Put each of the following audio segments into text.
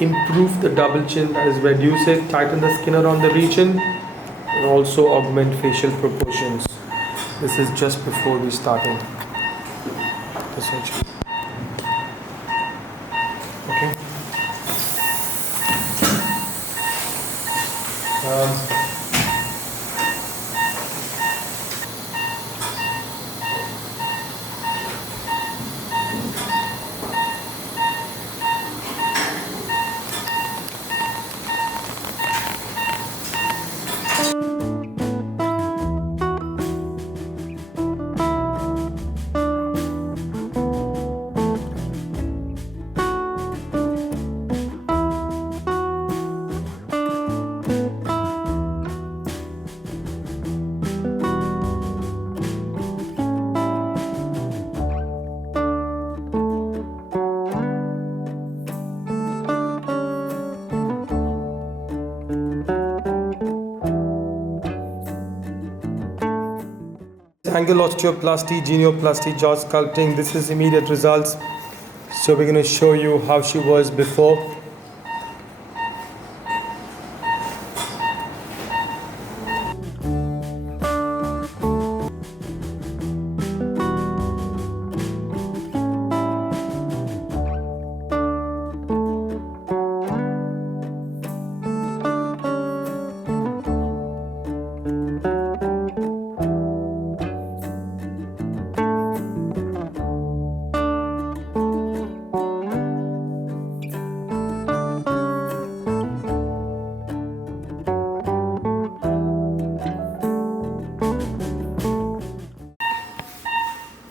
improve the double chin, that is reduce it, tighten the skin around the region, and also augment facial proportions. This is just before we started the surgery. Okay. Angle osteoplasty, genioplasty, jaw sculpting. This is immediate results. So we're going to show you how she was before.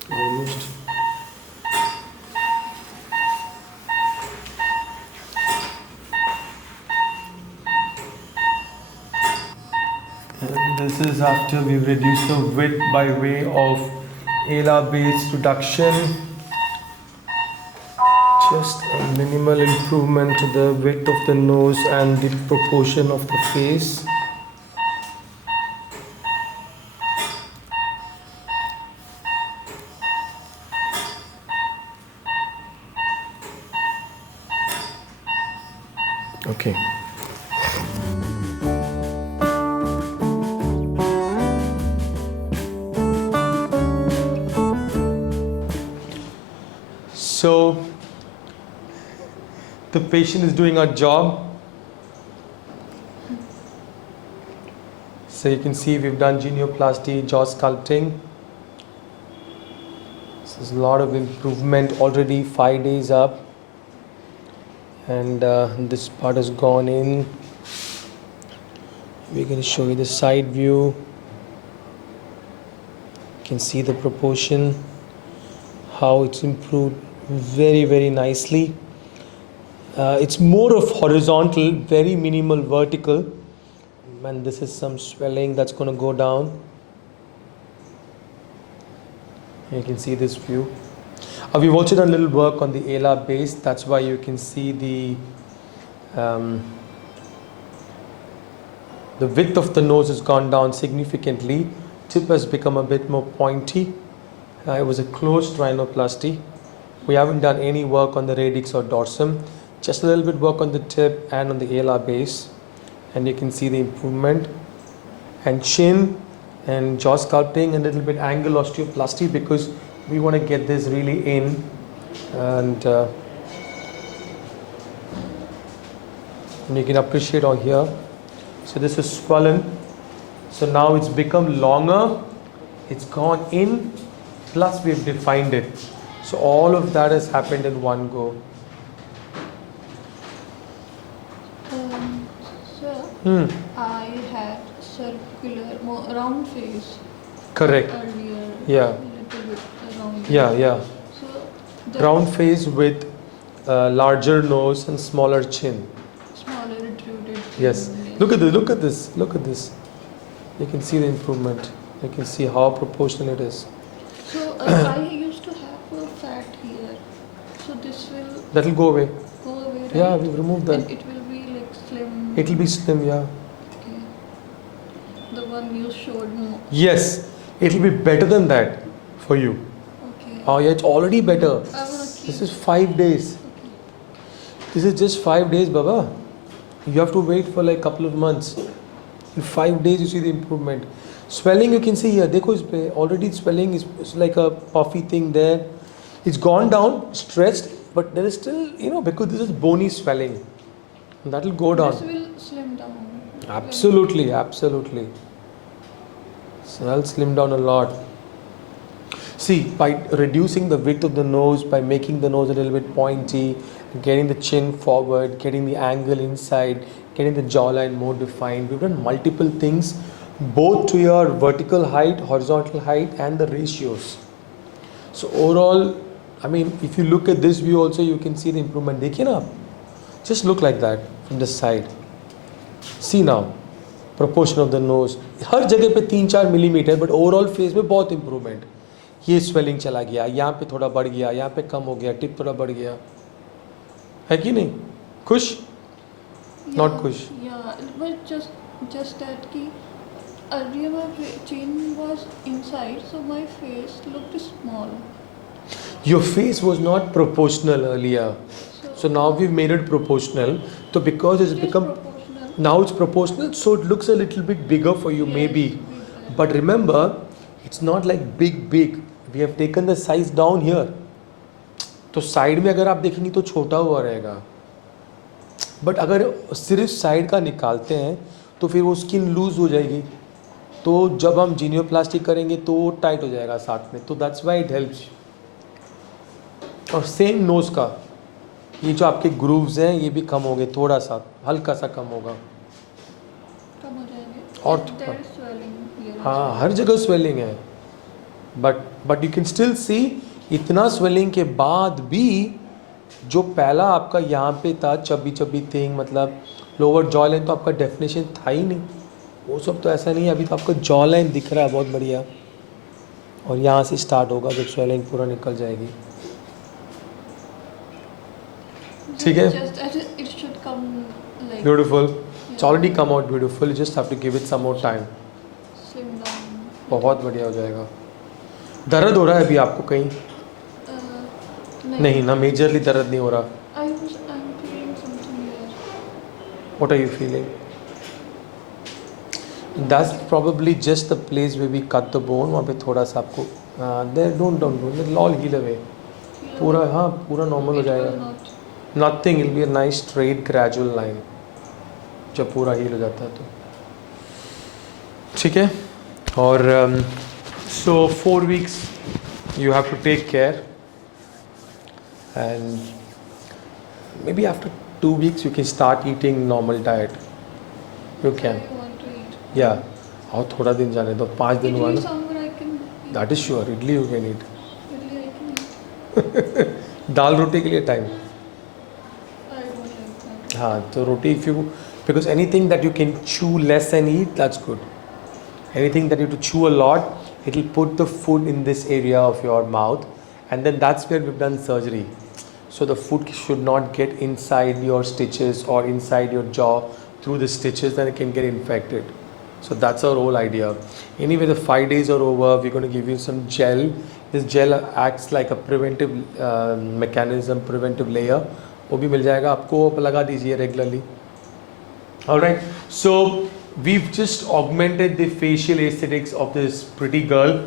Almost. And this is after we've reduced the width by way of ALA base reduction. Just a minimal improvement to the width of the nose and the proportion of the face. Okay. So the patient is doing our job. So you can see we've done genioplasty, jaw sculpting. This is a lot of improvement already, 5 days up. And this part has gone in. We're going to show you the side view. You can see the proportion, how it's improved very, very nicely. It's more of horizontal, very minimal vertical. And this is some swelling that's going to go down. You can see this view. We've also done a little work on the ALA base. That's why you can see the width of the nose has gone down significantly. Tip has become a bit more pointy. It was a closed rhinoplasty. We haven't done any work on the radix or dorsum. Just a little bit work on the tip and on the ALA base. And you can see the improvement. And chin and jaw sculpting and a little bit angle osteoplasty because we want to get this really in. And you can appreciate on here. So this is swollen. So now it's become longer. It's gone in. Plus we've defined it. So all of that has happened in one go. Sir, I had circular, more round face. Correct. Earlier. Yeah. Little bit round. Yeah. So the Round face with larger nose and smaller chin. smaller retruded. Yes. Look at this. Look at this. You can see the improvement. You can see how proportional it is. So I used to have a fat here. So this will That'll go away. go away, right? Yeah, we've removed And that. it will be like slim. It'll be slim, yeah. Okay. The one you showed more. Yes, it'll be better than that for you. Okay. Oh yeah, it's already better. I want to keep. This is 5 days. This is just 5 days, Baba. You have to wait for like couple of months. In 5 days, you see the improvement. Swelling, you can see here. देखो इस पे already swelling is like a puffy thing there. It's gone down, stretched, but there is still, because this is bony swelling. That will go down. This will slim down. Absolutely, absolutely. So that'll slim down a lot. See, by reducing the width of the nose, by making the nose a little bit pointy, getting the chin forward, getting the angle inside, getting the jawline more defined, we've done multiple things, both to your vertical height, horizontal height, and the ratios. So overall, I mean, if you look at this view also, you can see the improvement. देखिए ना, just look like that from the side. See now, proportion of the nose. हर जगह पे 3-4 millimetre, but overall face में बहुत improvement. ये swelling चला गया, यहाँ पे थोड़ा बढ़ गया, यहाँ पे कम हो गया, टिप थोड़ा बढ़ गया, है कि नहीं? खुश? Not खुश? Yeah, but just that कि earlier my chin was inside, so my face looked small. Your face was not proportional earlier, so now we've made it proportional. So because it's It is become proportional. now it's proportional, so it looks a little bit bigger for you, Yes, maybe. bigger. But remember, it's not like big. We have taken the size down here. तो side में अगर आप देखेंगे तो छोटा हुआ रहेगा, but अगर सिर्फ साइड का निकालते हैं तो फिर वो स्किन लूज हो जाएगी, तो जब हम जीनियोप्लास्टी करेंगे तो वो टाइट हो जाएगा साथ में, तो दैट्स वाई इट हेल्प्स। और सेम नोज का ये जो आपके ग्रूव्स हैं ये भी कम हो गए, थोड़ा सा हल्का सा कम होगा, कम हो जाएंगे। और There is swelling here. हाँ हर जगह स्वेलिंग है, but you can still see इतना स्वेलिंग के बाद भी जो पहला आपका यहाँ पे था चबी थिंग, मतलब लोअर जॉ लाइन, तो आपका डेफिनेशन था ही नहीं, वो सब तो ऐसा नहीं है। अभी तो आपका जॉ लाइन दिख रहा है बहुत बढ़िया, और यहाँ से स्टार्ट होगा जब स्वेलिंग पूरा निकल जाएगी। ठीक है, Just as it should come like beautiful, it's already come out beautiful, just have to give it some more time, slim down. बहुत बढ़िया हो जाएगा। दर्द हो रहा है अभी आपको कहीं? नहीं ना, मेजरली दर्द नहीं हो रहा। I'm feeling something here. What are you feeling? That's probably just the place where we cut the bone. वहाँ पे थोड़ा सा आपको there don't it'll all heal away. Here. पूरा हाँ पूरा नॉर्मल हो It will जाएगा। not. Nothing, it'll be a nice straight gradual line जब पूरा हील हो जाता है तो। ठीक है, और so 4 weeks you have to take care, and maybe after 2 weeks you can start eating normal diet. You can, I want to eat. yeah. और थोड़ा दिन जाने दो, 5 दिन हुआ Idli ना, sambar I can eat. that is sure. Idli you can eat. Idli I can eat. दाल रोटी के लिए time, I don't like that. हाँ तो रोटी if you, because anything that you can chew less and eat, that's good. Anything that you have to chew a lot, it will put the food in this area of your mouth, and then that's where we've done surgery. So the food should not get inside your stitches or inside your jaw through the stitches, then it can get infected. So that's our whole idea. Anyway, the 5 days are over. We're going to give you some gel. This gel acts like a preventive mechanism, preventive layer. वो भी मिल जाएगा आपको, लगा दीजिए regularly. Alright, so we've just augmented the facial aesthetics of this pretty girl.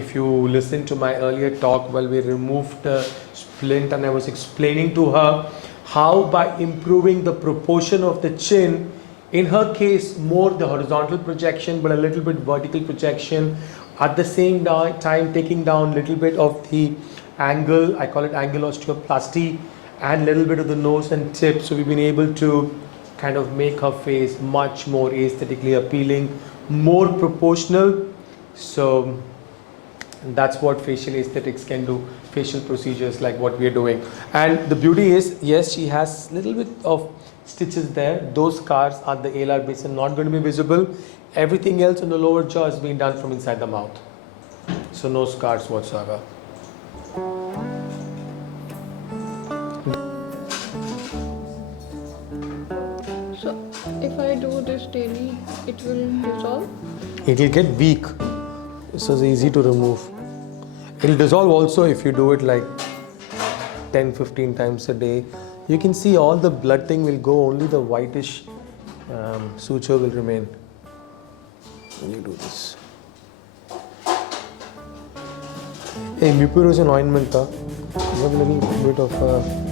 If you listen to my earlier talk, well, we removed the splint, and I was explaining to her how by improving the proportion of the chin, in her case more the horizontal projection but a little bit vertical projection, at the same time taking down little bit of the angle, I call it angle osteoplasty, and little bit of the nose and tip. So we've been able to kind of make her face much more aesthetically appealing, more proportional. So that's what facial aesthetics can do, facial procedures like what we are doing. And the beauty is, yes, she has little bit of stitches there. Those scars at the alar base are not going to be visible. Everything else on the lower jaw is being done from inside the mouth. So no scars whatsoever. So if I do this daily, it will dissolve? It will get weak, so it's easy to remove. It will dissolve also if you do it like 10-15 times a day. You can see all the blood thing will go, only the whitish suture will remain. When you do this. Hey, Mupirocin ointment, you have a little bit of